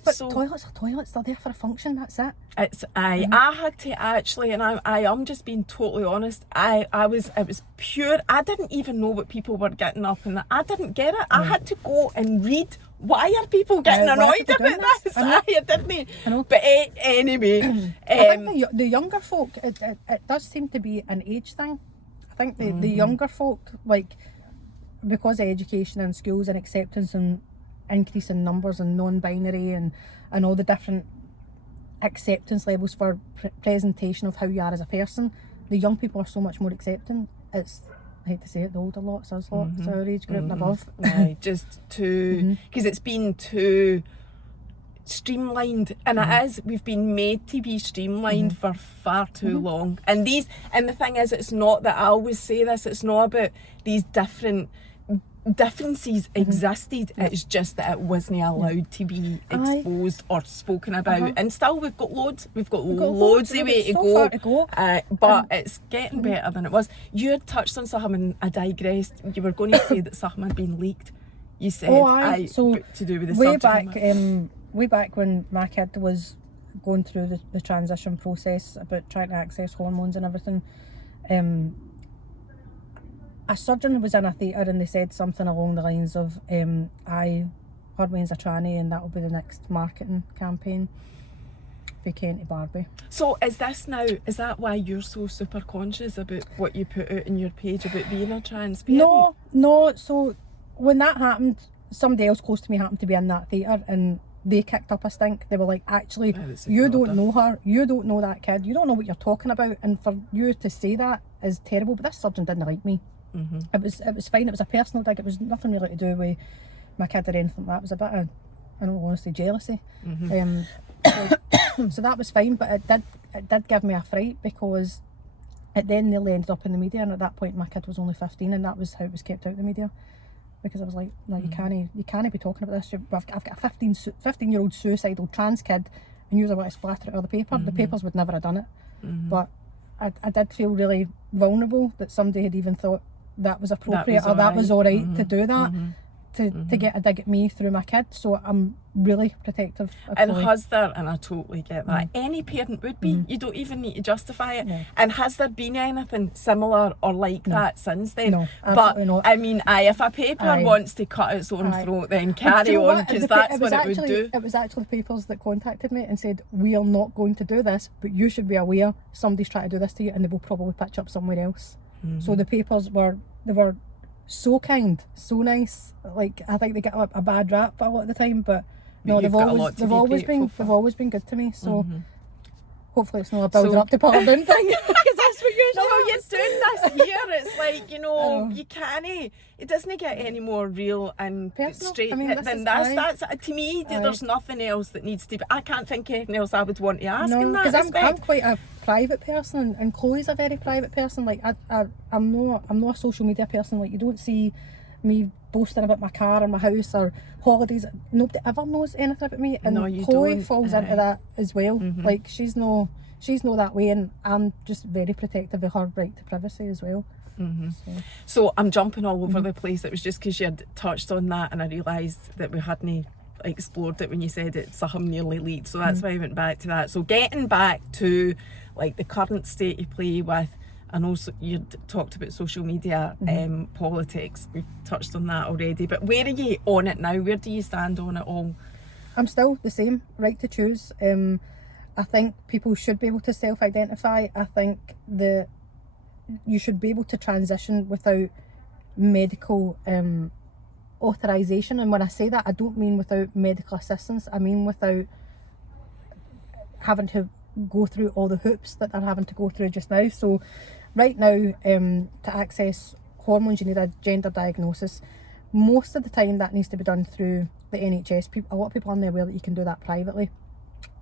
But So, toilets are toilets. They're there for a function. That's it. it's I had to actually, and I am just being totally honest, it was pure. I didn't even know what people were getting up and I didn't get it. I had to go and read, why are people getting annoyed about this? I didn't. I know. But anyway, I think the younger folk, it does seem to be an age thing. I think the younger folk, like, because of education in schools and acceptance and increase in numbers and non-binary and all the different acceptance levels for presentation of how you are as a person, the young people are so much more accepting. It's, I hate to say it, the older lots, us lots, our age group and above. Right, just too, because it's been too streamlined, and it is, we've been made to be streamlined for far too long. And the thing is, it's not that, I always say this, it's not about these differences existed, it's just that it wasn't allowed to be exposed or spoken about. And still we've got loads of way to go, but it's getting better than it was. You had touched on something and I digressed. You were going to say that something had been leaked. You said so to do with the way back when my kid was going through the transition process about trying to access hormones and everything, a surgeon was in a theatre and they said something along the lines of, her wain's a tranny and that'll be the next marketing campaign for Ken to Barbie. So is that why you're so super conscious about what you put out in your page about being a trans parent? No, so when that happened, somebody else close to me happened to be in that theatre and they kicked up a stink. They were like, actually, you don't know her, you don't know that kid, you don't know what you're talking about, and for you to say that is terrible. But this surgeon didn't like me. It was fine. It was a personal dig. It was nothing really to do with my kid or anything like that. It was a bit of, I don't want to say jealousy. So that was fine, but it did give me a fright because it then nearly ended up in the media, and at that point my kid was only 15, and that was how it was kept out of the media, because I was like, no, you can't be talking about this. I've got a 15-year-old suicidal trans kid, and you want to splatter it on the paper. The papers would never have done it. But I did feel really vulnerable that somebody had even thought that was appropriate or that was all right to do that, to get a dig at me through my kid. So I'm really protective of and Chloe. has there, and I totally get that, any parent would be, you don't even need to justify it. And has there been anything similar or like that since then? No, absolutely but not. I mean, if a paper wants to cut its own throat, then carry on, because that's what it would do. It was actually the papers that contacted me and said, we are not going to do this, but you should be aware somebody's trying to do this to you and they will probably pitch up somewhere else. So the papers were so kind, so nice. Like, I think they get a bad rap a lot of the time, but no, they've always been good to me. So hopefully it's not a building up to part down thing, because that's what you're doing. No, you're doing this here. It's like, you can't. It doesn't get any more real and personal, straight than this. That's to me. There's nothing else that needs to be. I can't think of anything else I would want to ask in that because respect. I'm quite a private person, and Chloe's a very private person. Like I'm not a social media person. Like, you don't see me boasting about my car or my house or holidays. Nobody ever knows anything about me, and Chloe falls into that as well. Like, she's no that way, and I'm just very protective of her right to privacy as well. So I'm jumping all over the place. It was just because you had touched on that and I realised that we hadn't explored it when you said it's a nearly lead, so that's why I went back to that. So getting back to like the current state of play with, I know you talked about social media, politics, we've touched on that already, but where are you on it now? Where do you stand on it all? I'm still the same, right to choose. I think people should be able to self-identify. I think that you should be able to transition without medical authorization, and when I say that, I don't mean without medical assistance, I mean without having to go through all the hoops that they're having to go through just now. So right now, to access hormones, you need a gender diagnosis. Most of the time that needs to be done through the NHS. A lot of people aren't aware that you can do that privately.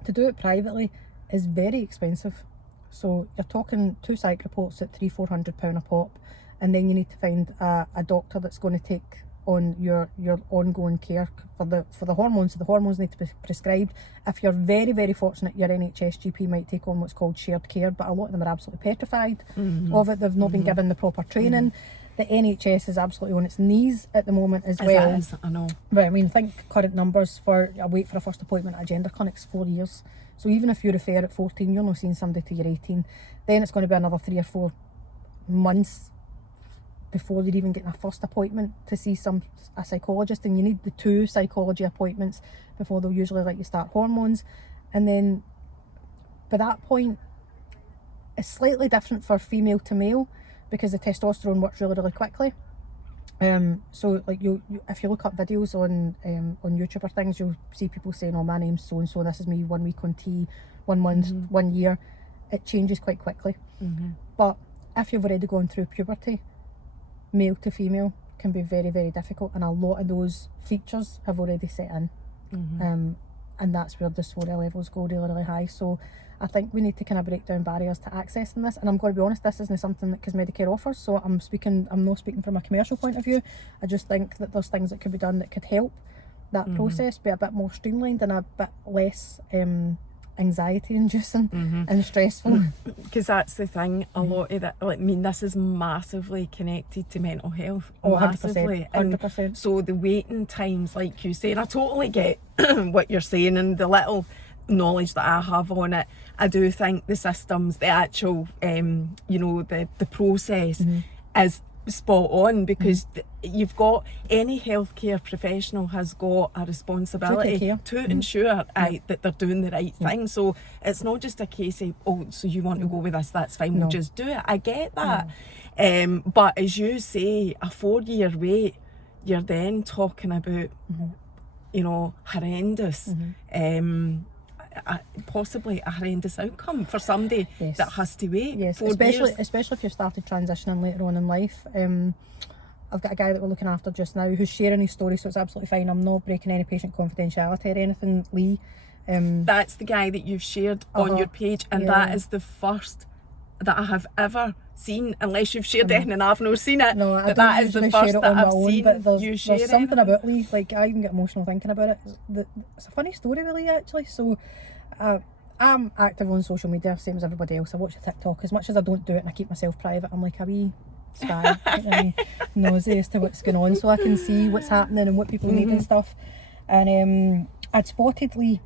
To do it privately is very expensive. So you're talking 2 psych reports at £300-400 a pop, and then you need to find a doctor that's going to take on your ongoing care for the hormones. So the hormones need to be prescribed. If you're very, very fortunate, your NHS GP might take on what's called shared care, but a lot of them are absolutely petrified of it. They've not been given the proper training. The NHS is absolutely on its knees at the moment as well. It is, I know. But I mean, think current numbers for a wait for a first appointment at a gender clinic is 4 years. So even if you refer at 14, you're not seeing somebody till you're 18. Then it's going to be another 3 or 4 months before you're even getting a first appointment to see a psychologist, and you need the 2 psychology appointments before they'll usually let you start hormones. And then by that point, it's slightly different for female to male because the testosterone works really, really quickly. So like you if you look up videos on YouTube or things, you'll see people saying, oh, my name's so and so, this is me 1 week on T, 1 month, 1 year. It changes quite quickly. But if you've already gone through puberty, male to female can be very, very difficult, and a lot of those features have already set in. And that's where dysphoria levels go really, really high. So I think we need to kind of break down barriers to accessing this, and I'm going to be honest, this isn't something that Medicare offers, so I'm not speaking from a commercial point of view. I just think that there's things that could be done that could help that process be a bit more streamlined and a bit less anxiety inducing and stressful. Because that's the thing, a lot of that, like, I mean, this is massively connected to mental health. Oh, massively. 100%. And so the waiting times, like you say, and I totally get what you're saying, and the little knowledge that I have on it, I do think the systems, the actual the process is spot on, because you've got, any healthcare professional has got a responsibility to ensure that they're doing the right thing. So it's not just a case of, oh, so you want to go with this, that's fine, we'll just do it. I get that. But as you say, a 4-year wait, you're then talking about horrendous possibly a horrendous outcome for somebody that has to wait. Yes, 4 years. especially if you've started transitioning later on in life. I've got a guy that we're looking after just now who's sharing his story, so it's absolutely fine. I'm not breaking any patient confidentiality or anything, Lee. That's the guy that you've shared on your page, and that is the first that I have ever seen, unless you've shared anything and I've not seen it. No, I don't that is the first that I've seen. But there's share something about Lee, like, I even get emotional thinking about it. It's a funny story, really, actually. So I'm active on social media, same as everybody else. I watch TikTok. As much as I don't do it and I keep myself private, I'm like a wee spy, nosy as to what's going on, so I can see what's happening and what people need and stuff. And I'd spotted Lee.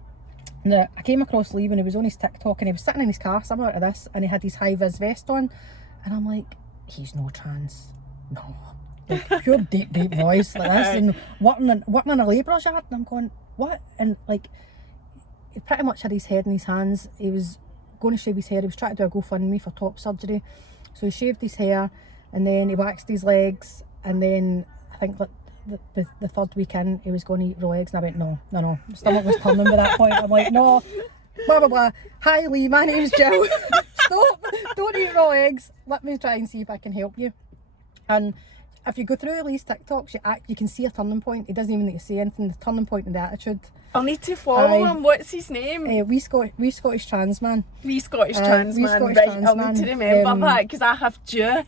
Now, I came across Lee when he was on his TikTok, and he was sitting in his car similar to this, and he had his high-vis vest on, and I'm like, he's no trans, no, like pure deep voice like this, and working in a labourer's yard, and I'm going, what? And like, he pretty much had his head in his hands. He was going to shave his hair. He was trying to do a GoFundMe for top surgery, so he shaved his hair, and then he waxed his legs, and then I think like the third week in, he was going to eat raw eggs, and I went, no, my stomach was turning by that point. I'm like, no, blah blah blah, hi Lee, my name's Gill, stop, don't eat raw eggs, let me try and see if I can help you. And if you go through Lee's TikToks, you can see a turning point. He doesn't even need to say anything. The turning point in the attitude. I'll need to follow him. What's his name? Wee Scottish trans man. Wee Scottish trans man. Right, I'll need to remember that, because I have just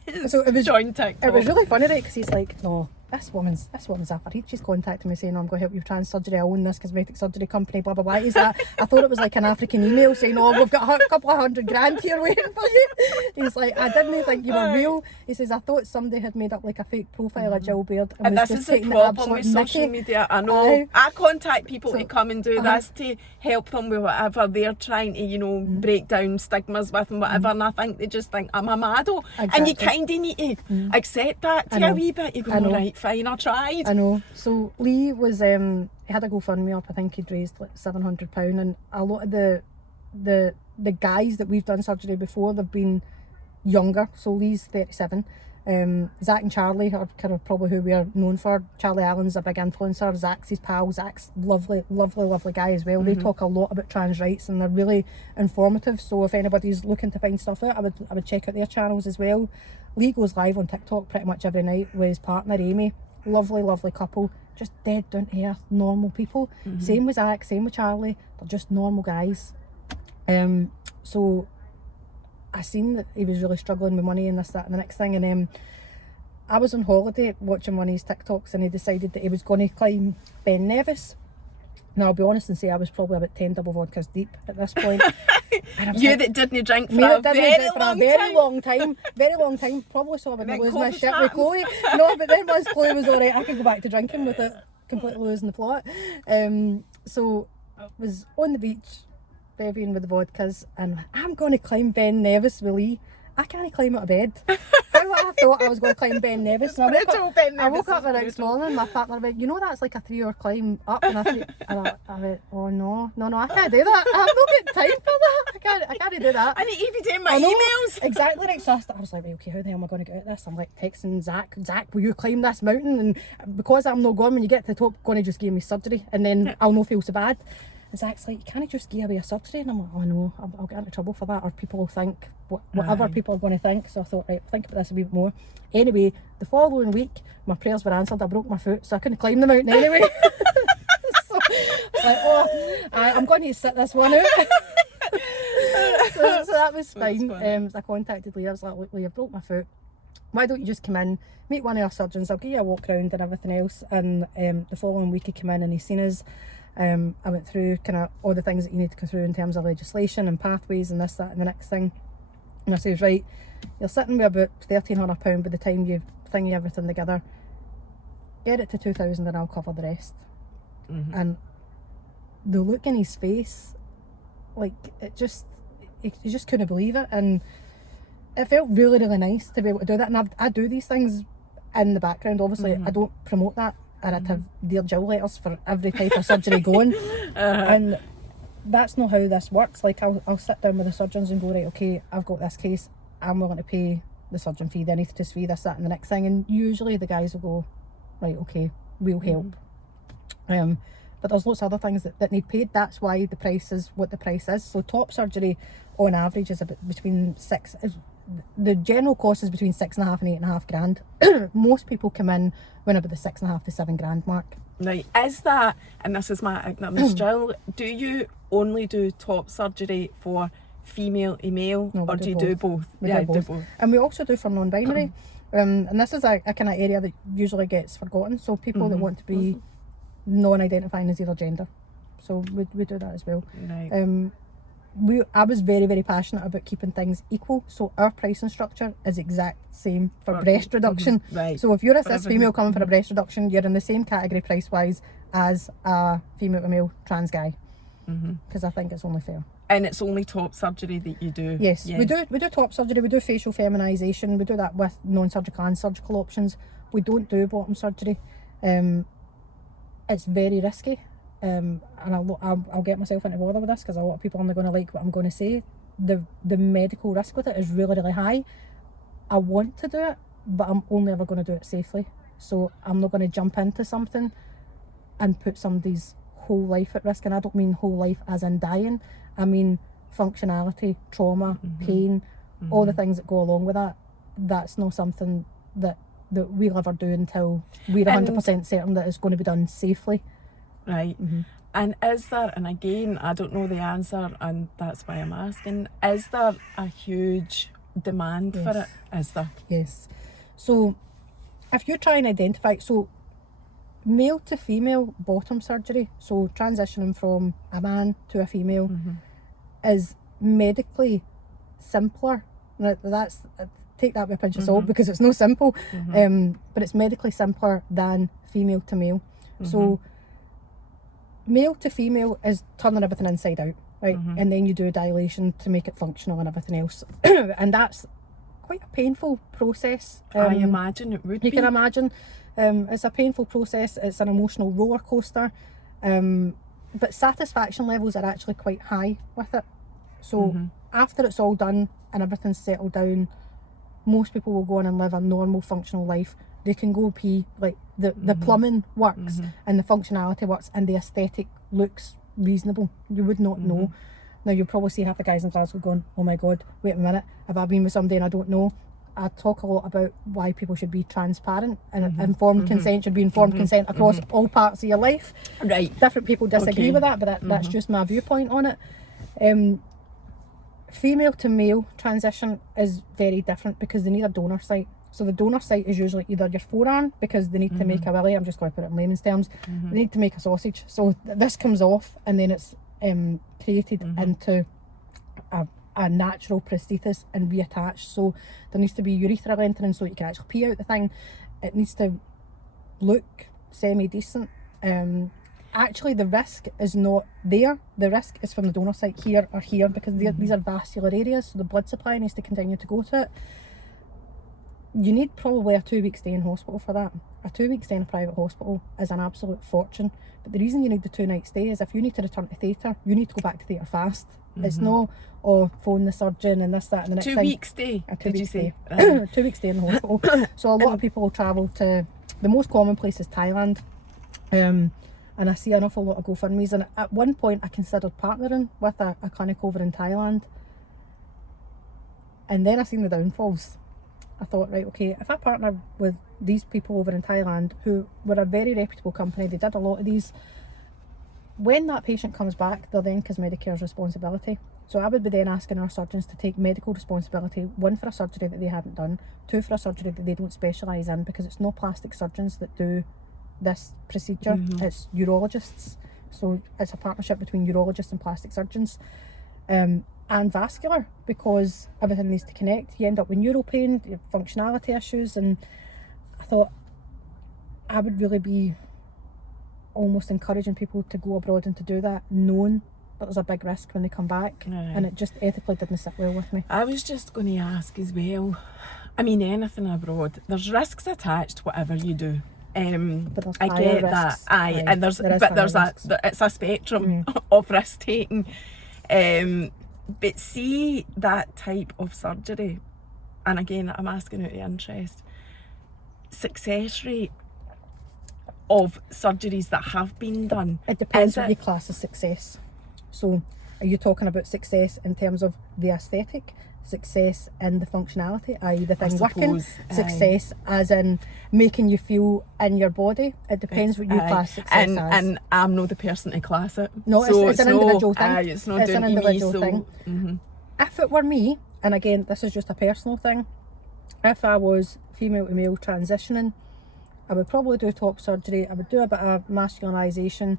joined TikTok. It was really funny, right? Because he's like, no, this woman's after it. She's contacted me saying, I'm going to help you with trans surgery. I own this cosmetic surgery company, blah, blah, blah. He's like, I thought it was like an African email saying, oh, we've got a couple of $100,000 here waiting for you. He's like, I didn't think you were real. He says, I thought somebody had made up like a fake profile of Gill Baird. And was this just is the taking problem with absolute social mickey. media. I know. I contact people to come and do Uh-huh. this to help them with whatever they're trying to, you know, break down stigmas with and whatever. And I think they just think I'm a maddo. And you kind of need to accept that to a wee bit. You go, right, fine, I tried. I know. So Lee was, he had a GoFundMe up. I think he'd raised like £700, and a lot of the guys that we've done surgery before, they've been younger. So Lee's 37. Zach and Charlie are kind of probably who we are known for. Charlie Allen's a big influencer. Zach's his pal. Zach's lovely guy as well. They talk a lot about trans rights and they're really informative. So if anybody's looking to find stuff out, I would check out their channels as well. Lee goes live on TikTok pretty much every night with his partner Amy. Lovely couple. Just dead down to earth, normal people. Same with Zach, same with Charlie. They're just normal guys. So I seen that he was really struggling with money and this, that and the next thing, and I was on holiday watching one of his TikToks and he decided that he was going to climb Ben Nevis. Now I'll be honest and say I was probably about 10 double vodkas deep at this point. You that didn't drink for a very long time, probably saw I would lose my shit with Chloe. No, but then once Chloe was alright, I could go back to drinking without completely losing the plot. So I was on the beach bevying with the vodkas and I'm going to climb Ben Nevis with Lee. I can't climb out of bed. How I thought I was going to climb Ben Nevis. And I woke up the next morning, my partner went, you know that's like a 3-hour climb up, and I went, oh no, I can't do that. I have no got time for that. I can't do that. I need to be doing my emails. Exactly right. So I was like, right, okay, how the hell am I going to get out of this? I'm like texting Zach, will you climb this mountain? And because I'm not going, when you get to the top, going to just give me surgery and then I'll not feel so bad. And Zach's like, you can't just give away a surgery. And I'm like, oh no, I'll get into trouble for that, or people will think whatever people are going to think. So I thought, right, think about this a bit more. Anyway, the following week, my prayers were answered. I broke my foot, so I couldn't climb the mountain anyway. So I was like, oh, I'm going to sit this one out. so that was fine. So I contacted Lee. I was like, look, Lee, I broke my foot. Why don't you just come in, meet one of our surgeons, I'll give you a walk around and everything else. And the following week he came in and he seen us. I went through kind of all the things that you need to go through in terms of legislation and pathways and this, that and the next thing. And I says, right, you're sitting with about £1,300 by the time you thingy everything together. Get it to 2,000 and I'll cover the rest. And the look in his face, like you just couldn't believe it. And it felt really, really nice to be able to do that. And I do these things in the background. Obviously, I don't promote that. And I'd have Dear Jill letters for every type of surgery going. And that's not how this works. Like I'll sit down with the surgeons and go, right, okay, I've got this case, I'm willing to pay the surgeon fee, the anaesthetist fee, this, that and the next thing. And usually the guys will go, right, okay, we'll help. But there's lots of other things that need paid. That's why the price is what the price is. So top surgery on average is about between the general cost is between $6,500 and $8,500. Most people come in when about the $6,500 to $7,000 mark. Right, is that, and this is my ignorance, Jill, do you only do top surgery for female to male, or do you do both? We do both. And we also do for non-binary. And this is a kind of area that usually gets forgotten. So people that want to be non-identifying as either gender. So we do that as well. Right. I was very, very passionate about keeping things equal. So our pricing structure is exact same for breast reduction. Right. So if you're a cis female coming for a breast reduction, you're in the same category price-wise as a female to male trans guy. Because I think it's only fair. And it's only top surgery that you do? Yes. We do top surgery, we do facial feminisation, we do that with non-surgical and surgical options. We don't do bottom surgery. It's very risky. And I'll get myself into bother with this because a lot of people aren't going to like what I'm going to say. The medical risk with it is really, really high. I want to do it, but I'm only ever going to do it safely. So I'm not going to jump into something and put somebody's whole life at risk. And I don't mean whole life as in dying. I mean functionality, trauma, pain, all the things that go along with that. That's not something that we'll ever do until we're 100% certain that it's going to be done safely. Right. And is there, and again, I don't know the answer, and that's why I'm asking, is there a huge demand for it? Is there? Yes. So if you try and identify, so male to female bottom surgery, so transitioning from a man to a female, is medically simpler. Now, that's, take that with a pinch of salt, because it's no simple, but it's medically simpler than female to male. So male to female is turning everything inside out, right? And then you do a dilation to make it functional and everything else. And that's quite a painful process. I imagine it would be. You can imagine. It's a painful process. It's an emotional roller coaster. But satisfaction levels are actually quite high with it. So after it's all done and everything's settled down, most people will go on and live a normal functional life. They can go pee, like the plumbing works and the functionality works and the aesthetic looks reasonable. You would not know. Now you'll probably see half the guys in Glasgow going, oh my God, wait a minute, have I been with somebody and I don't know? I talk a lot about why people should be transparent and informed consent should be informed consent across all parts of your life. Right. Different people disagree with that, but that's just my viewpoint on it. Female to male transition is very different because they need a donor site. So the donor site is usually either your forearm, because they need to make a willy, I'm just going to put it in layman's terms, they need to make a sausage. So this comes off and then it's created into a natural prosthesis and reattached. So there needs to be urethra lengthening so you can actually pee out the thing. It needs to look semi-decent. Actually the risk is not there. The risk is from the donor site here or here, because these are vascular areas, so the blood supply needs to continue to go to it. You need probably a 2-week stay in hospital for that. A 2-week stay in a private hospital is an absolute fortune. But the reason you need the 2-night stay is if you need to return to theatre, you need to go back to theatre fast. It's no, phone the surgeon and this, that and the next thing. 2-week stay, A 2-week stay. 2-week stay in the hospital. So a lot of people will travel to, the most common place is Thailand. And I see an awful lot of GoFundMes. And at one point I considered partnering with a clinic over in Thailand. And then I seen the downfalls. I thought, right, okay, if I partner with these people over in Thailand, who were a very reputable company, they did a lot of these, when that patient comes back, they're then Medicare's responsibility. So I would be then asking our surgeons to take medical responsibility, 1 for a surgery that they hadn't done, 2 for a surgery that they don't specialise in, because it's not plastic surgeons that do this procedure, it's urologists. So it's a partnership between urologists and plastic surgeons. And vascular, because everything needs to connect. You end up with neural pain, functionality issues, and I thought I would really be almost encouraging people to go abroad and to do that, knowing that there's a big risk when they come back. And it just ethically didn't sit well with me. I was just going to ask as well, I mean, anything abroad, there's risks attached whatever you do. But there's I higher get that, risks. aye, and there's it's a spectrum of risk taking. But see that type of surgery, and again I'm asking out of interest, success rate of surgeries that have been done. It depends what you class as success. So are you talking about success in terms of the aesthetic, success in the functionality, i.e. the thing working, success as in making you feel in your body? It depends what you class success as. And I'm not the person to class it. No, so it's an individual thing. It's not it's down an to individual me, so, thing. If it were me, and again this is just a personal thing, if I was female to male transitioning, I would probably do top surgery, I would do a bit of masculinization.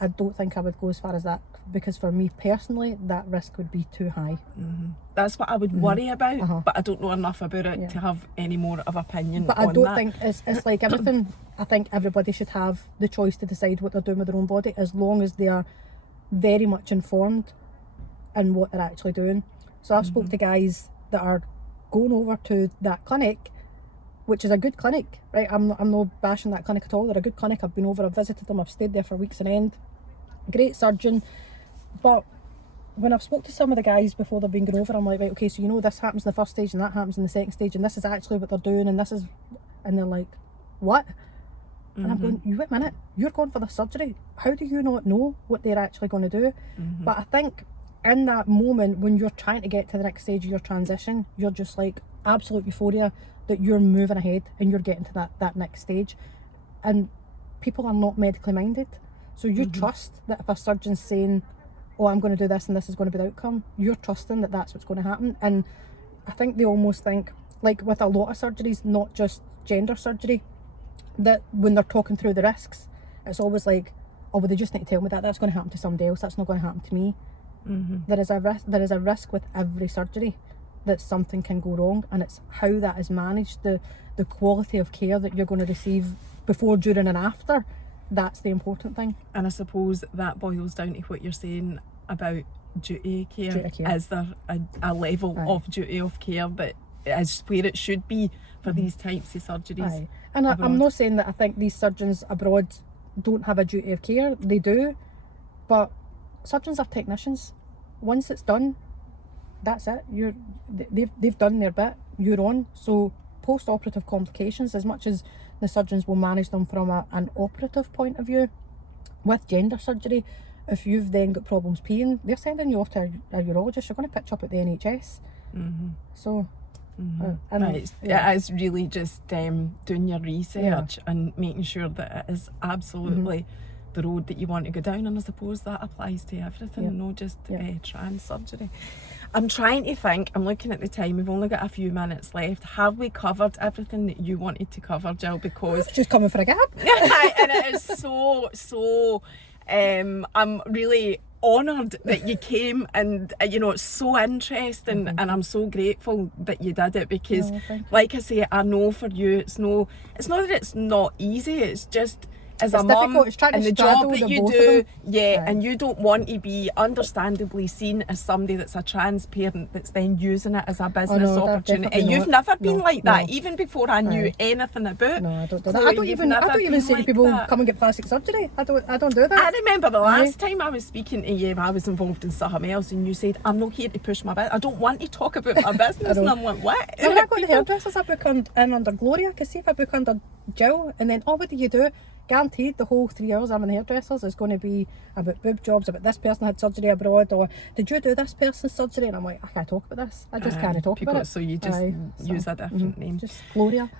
I don't think I would go as far as that, because for me personally that risk would be too high. That's what I would worry about, but I don't know enough about it to have any more of opinion but on I don't that. think it's like everything. I think everybody should have the choice to decide what they're doing with their own body, as long as they are very much informed in what they're actually doing. So I've spoke to guys that are going over to that clinic, which is a good clinic, right? I'm not bashing that clinic at all. They're a good clinic. I've been over, I've visited them, I've stayed there for weeks on end. Great surgeon. But when I've spoke to some of the guys before they've been going over, I'm like, right, okay, so you know this happens in the first stage and that happens in the second stage and this is actually what they're doing and this is, and they're like, what? And I'm going, you wait a minute, you're going for the surgery. How do you not know what they're actually going to do? But I think in that moment when you're trying to get to the next stage of your transition, you're just like absolute euphoria that you're moving ahead and you're getting to that next stage. And people are not medically minded. So you trust that if a surgeon's saying, oh, I'm going to do this and this is going to be the outcome, you're trusting that that's what's going to happen. And I think they almost think, like with a lot of surgeries, not just gender surgery, that when they're talking through the risks, it's always like, oh, well, they just need to tell me that that's going to happen to somebody else, that's not going to happen to me. There is a risk with every surgery that something can go wrong, and it's how that is managed, the quality of care that you're going to receive before, during and after. That's the important thing. And I suppose that boils down to what you're saying about duty care. Duty care. Is there a level of duty of care that is where it should be for these types of surgeries? And I'm not saying that I think these surgeons abroad don't have a duty of care. They do, but surgeons are technicians. Once it's done, that's it. They've done their bit. You're on. So post-operative complications, as much as the surgeons will manage them from an operative point of view, with gender surgery, if you've then got problems peeing, they're sending you off to a urologist. You're going to pitch up at the NHS. So it is really just doing your research and making sure that it is absolutely the road that you want to go down, and I suppose that applies to everything, not just trans surgery. I'm trying to think, I'm looking at the time, we've only got a few minutes left. Have we covered everything that you wanted to cover, Gill? Because just coming for a gap. And it is so I'm really honoured that you came, and it's so interesting, and I'm so grateful that you did it, because like I say, I know for you it's not that it's not easy, it's just as a mum and the job that you do, and you don't want to be understandably seen as somebody that's a trans parent that's then using it as a business opportunity. You've never been like that, even before I knew anything about. No, I don't do that. I don't even say to people, come and get plastic surgery. I don't do that. I remember the last time I was speaking to you, I was involved in something else, and you said, I'm not here to push my business. I don't want to talk about my business. And I'm like, what? When I go to hairdressers, I book in under Gloria, because see if I book under Gill, and then what do you do? Guaranteed the whole 3 hours I'm in the hairdressers is going to be about boob jobs, about this person had surgery abroad, or did you do this person's surgery? And I'm like, I can't talk about this. I just can't talk about it. So you just use a different name. Just Gloria.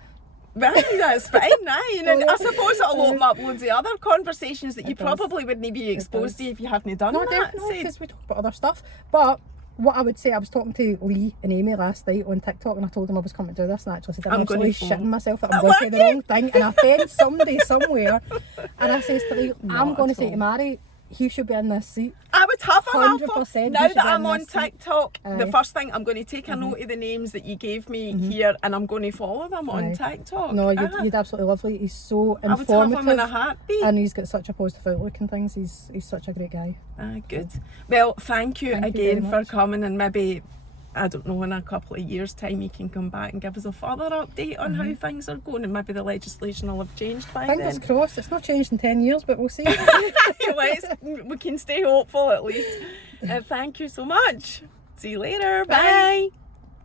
Right, that's fine, and I suppose it'll open up loads of other conversations that you probably wouldn't be exposed to if you hadn't done that. Definitely, because we talk about other stuff. But what I would say, I was talking to Lee and Amy last night on TikTok, and I told them I was coming to do this, and I actually said I'm absolutely shitting myself that I'm going to say the wrong thing and offend somebody somewhere. And I says to Lee, I'm going to say to Mary, he should be in this seat. I would have him 100%. Now that I'm on TikTok, the first thing, I'm going to take a note of the names that you gave me here, and I'm going to follow them on TikTok. No, you'd absolutely lovely. He's so informative. I would have him in a heartbeat. And he's got such a positive outlook and things. He's such a great guy. Good. Well, thank you again for coming, and maybe, I don't know, in a couple of years' time you can come back and give us a further update on how things are going, and maybe the legislation will have changed by then. Fingers crossed. It's not changed in 10 years, but we'll see. We can stay hopeful at least. Thank you so much. See you later. Bye.